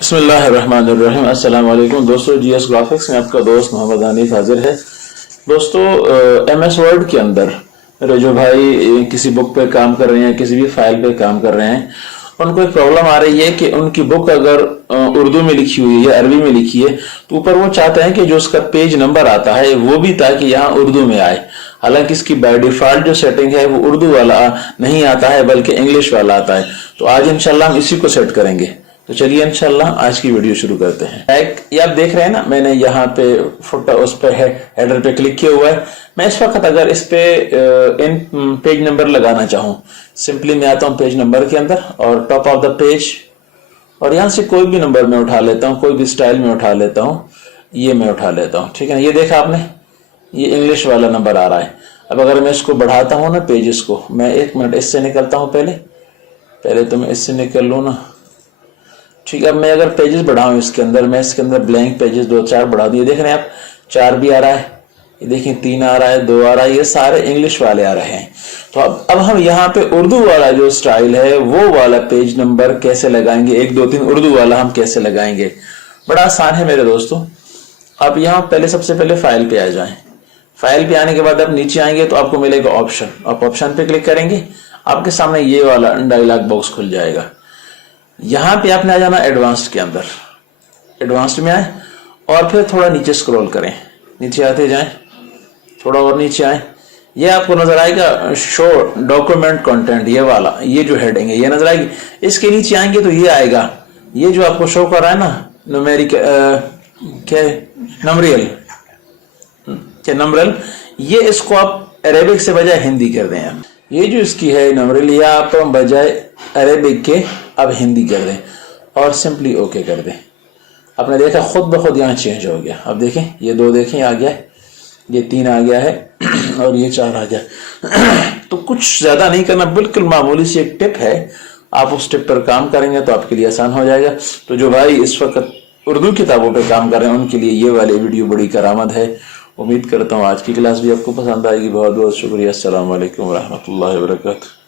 बिस्मिल्लाहिर्रहमानिर्रहीम। अस्सलाम वालेकुम दोस्तों, जीएस ग्राफिक्स में आपका दोस्त मोहम्मद हनीफ हाजिर है। दोस्तों, एमएस वर्ड के अंदर मेरे जो भाई किसी बुक पे काम कर रहे हैं, किसी भी फाइल पे काम कर रहे हैं, उनको एक प्रॉब्लम आ रही है कि उनकी बुक अगर उर्दू में लिखी हुई है या अरबी में लिखी है तो ऊपर वो चाहते हैं कि जो उसका पेज नंबर आता है वो भी ताकि यहाँ उर्दू में आए। हालांकि इसकी बाय डिफॉल्ट जो सेटिंग है वो उर्दू वाला नहीं आता है बल्कि इंग्लिश वाला आता है। तो आज इंशाल्लाह हम इसी को सेट करेंगे। तो चलिए इंशाल्लाह आज की वीडियो शुरू करते हैं। ये आप देख रहे हैं ना, मैंने यहाँ पे फुटर उस पे हेडर पे क्लिक किया हुआ है। मैं इस वक्त अगर इस पे इन पेज नंबर लगाना चाहूँ, सिंपली मैं आता हूँ पेज नंबर के अंदर और टॉप ऑफ द पेज, और यहाँ से कोई भी नंबर मैं उठा लेता हूँ, कोई भी स्टाइल में उठा लेता हूँ, ये मैं उठा लेता हूँ। ठीक है ना, ये देखा आपने, ये इंग्लिश वाला नंबर आ रहा है। अब अगर मैं इसको बढ़ाता हूँ ना पेजेस को, मैं 1 मिनट इससे निकलता हूँ, पहले तो मैं इससे निकल लूँ ना। ठीक है, अब मैं अगर पेजेस बढ़ाऊं इसके अंदर, मैं इसके अंदर ब्लैंक पेजेस 2-4 बढ़ा दिए। देख रहे हैं आप, 4 भी आ रहा है, ये देखिए 3 आ रहा है, 2 आ रहा है, ये सारे इंग्लिश वाले आ रहे हैं। तो अब हम यहाँ पे उर्दू वाला जो स्टाइल है वो वाला पेज नंबर कैसे लगाएंगे, 1 2 3 उर्दू वाला हम कैसे लगाएंगे। बड़ा आसान है मेरे दोस्तों। आप यहाँ सबसे पहले फाइल पे आ जाएं। फाइल पे आने के बाद आप नीचे आएंगे तो आपको मिलेगा ऑप्शन। आप ऑप्शन पे क्लिक करेंगे, आपके सामने ये वाला डायलॉग बॉक्स खुल जाएगा। यहां पे आपने आ जाना एडवांस्ड के अंदर। एडवांस्ड में आए और फिर थोड़ा नीचे स्क्रॉल करें, नीचे आते जाएं, थोड़ा और नीचे आए, ये आपको नजर आएगा शो डॉक्यूमेंट कंटेंट, ये वाला, ये जो हेडिंग है ये नजर आएगी। इसके नीचे आएंगे तो ये आएगा, ये जो आपको शो कर रहा है ना न्यूमेरिक क्या नंबरियल, क्या नंबरल, ये इसको आप अरेबिक से बजाय हिंदी कर दें। ये जो इसकी है नंबरल, ये आप बजाय अरेबिक के अब हिंदी कर दें और सिंपली ओके कर दें। आपने देखा खुद ब खुद यहाँ चेंज हो गया। अब देखें, ये 2 देखें आ गया है, ये 3 आ गया है और ये 4 आ गया। तो कुछ ज्यादा नहीं करना, बिल्कुल मामूली सी एक टिप है। आप उस टिप पर काम करेंगे तो आपके लिए आसान हो जाएगा। तो जो भाई इस वक्त उर्दू किताबों पर काम कर रहे हैं उनके लिए ये वाली वीडियो बड़ी करामत है। उम्मीद करता हूँ आज की क्लास भी आपको पसंद आएगी। बहुत बहुत शुक्रिया। अस्सलाम वालेकुम रहमतुल्लाहि व बरकातहू।